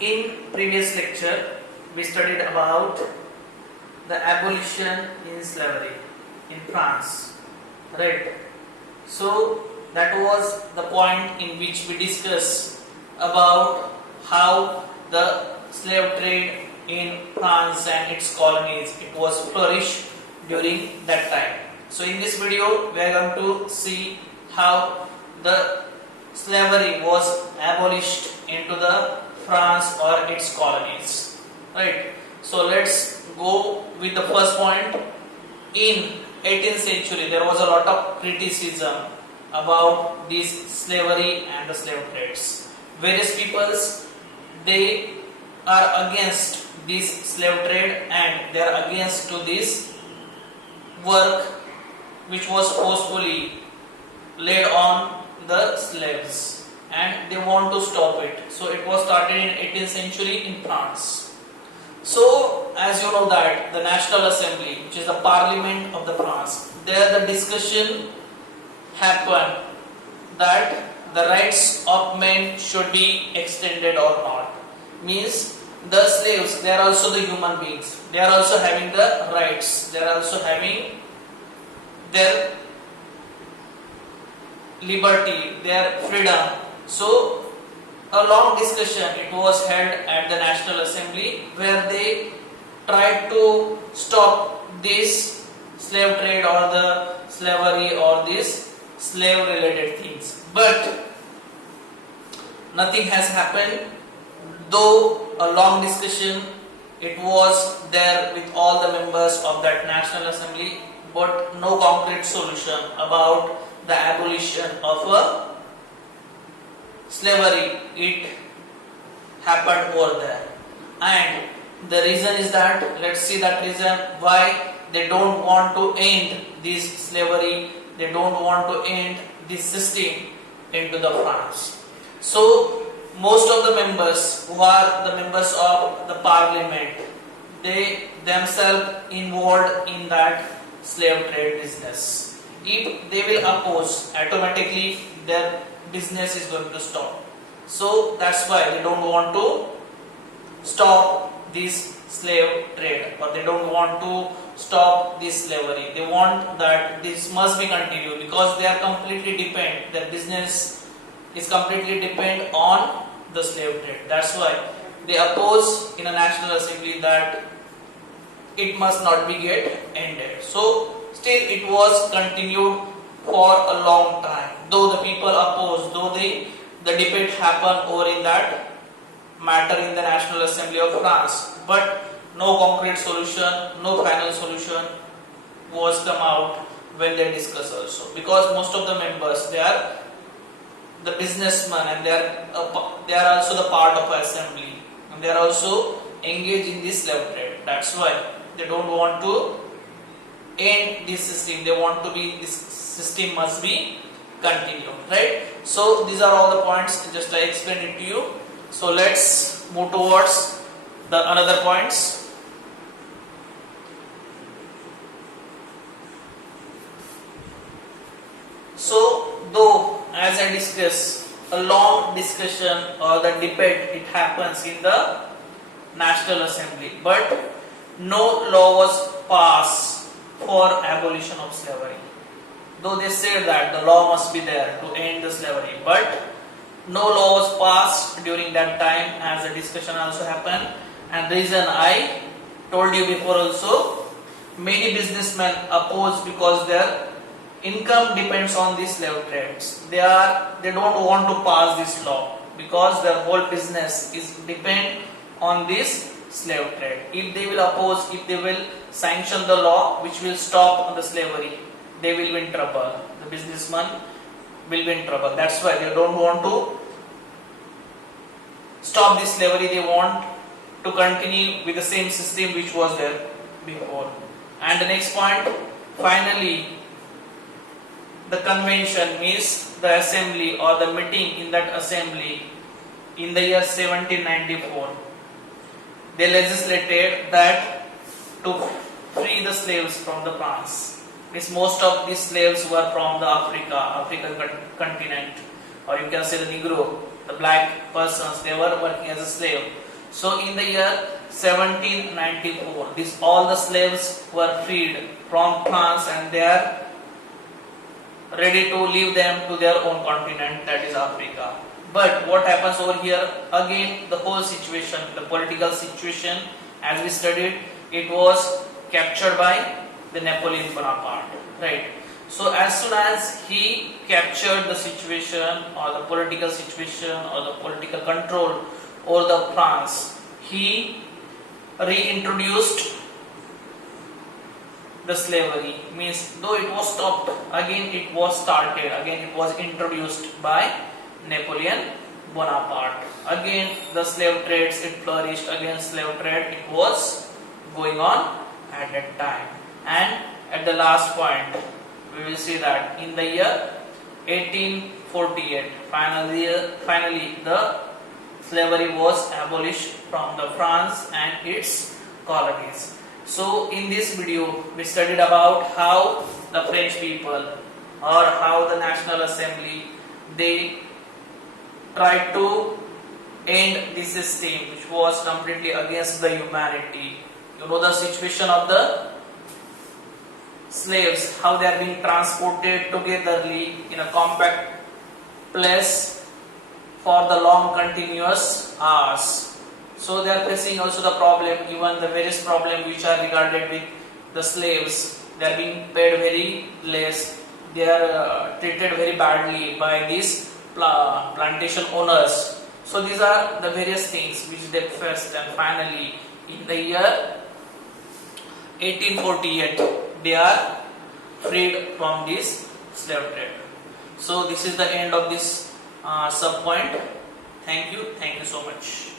In previous lecture, we studied about the abolition in slavery in France, right? So that was the point in which we discussed about how the slave trade in France and its colonies it was flourished during that time. So in this video, we are going to see how the slavery was abolished into the France or its colonies, right? So let's go with the first point. In 18th century, there was a lot of criticism about this slavery and the slave trades. Various peoples, they are against this slave trade and they are against to this work which was forcefully laid on the slaves, and they want to stop it. So it was started in 18th century in France. So as you know that the National Assembly, which is the Parliament of the France, there the discussion happened that the rights of men should be extended or not. Means the slaves, they are also the human beings. They are also having the rights. They are also having their liberty, their freedom. So a long discussion it was held at the National Assembly where they tried to stop this slave trade or the slavery or this slave related things. But nothing has happened. Though a long discussion it was there with all the members of that National Assembly, but no concrete solution about the abolition of a slavery it happened over there. And the reason is that, let's see that reason why they don't want to end this slavery, they don't want to end this system into the France. So most of the members who are the members of the parliament, they themselves involved in that slave trade business. If they will oppose, automatically their business is going to stop. So that's why they don't want to stop this slave trade, or they don't want to stop this slavery. They want that this must be continued because they are completely depend, their business is completely depend on the slave trade. That's why they oppose in a National Assembly that it must not be get ended. So still it was continued for a long time. Though the people opposed, though the debate happened over in that matter in the National Assembly of France, but no concrete solution, no final solution was come out when they discuss also. Because most of the members, they are the businessmen and they are also the part of assembly and they are also engaged in this slave trade. That's why they don't want to end this system. They want to be, this system must be continued, right? So these are all the points, just I explained it to you. So let's move towards the another points. So though as I discussed, a long discussion or the debate it happens in the National Assembly, but no law was passed for abolition of slavery. Though they said that the law must be there to end the slavery, but no law was passed during that time, as the discussion also happened. And the reason I told you before also, many businessmen oppose because their income depends on these slave trades. They don't want to pass this law because their whole business is depend on this slave trade. If they will oppose, if they will sanction the law which will stop the slavery, they will be in trouble. The businessman will be in trouble. That's why they don't want to stop this slavery. They want to continue with the same system which was there before. And the next point, finally, the convention means the assembly or the meeting in that assembly in the year 1794. They legislated that to free the slaves from the France. Means most of these slaves were from the African continent, or you can say the Negro, the black persons, they were working as a slave. So in the year 1794, all the slaves were freed from France and they are ready to leave them to their own continent, that is Africa. But what happens over here, again the whole situation, the political situation, as we studied, it was captured by the Napoleon Bonaparte, right? So as soon as he captured the situation or the political situation or the political control over the France, he reintroduced the slavery. Means though it was stopped, again it was started, again it was introduced by Napoleon Bonaparte. Again the slave trades, it flourished, again slave trade, it was going on at that time. And at the last point, we will see that in the year 1848, finally the slavery was abolished from the France and its colonies. So in this video, we studied about how the French people or how the National Assembly, they tried to end this system which was completely against the humanity. You know the situation of the slaves, how they are being transported togetherly in a compact place for the long continuous hours. So they are facing also the problem, even the various problem which are regarded with the slaves. They are being paid very less, they are treated very badly by these plantation owners. So these are the various things which they faced, and finally in the year 1848 they are freed from this slave trade. So this is the end of this sub point. Thank you so much.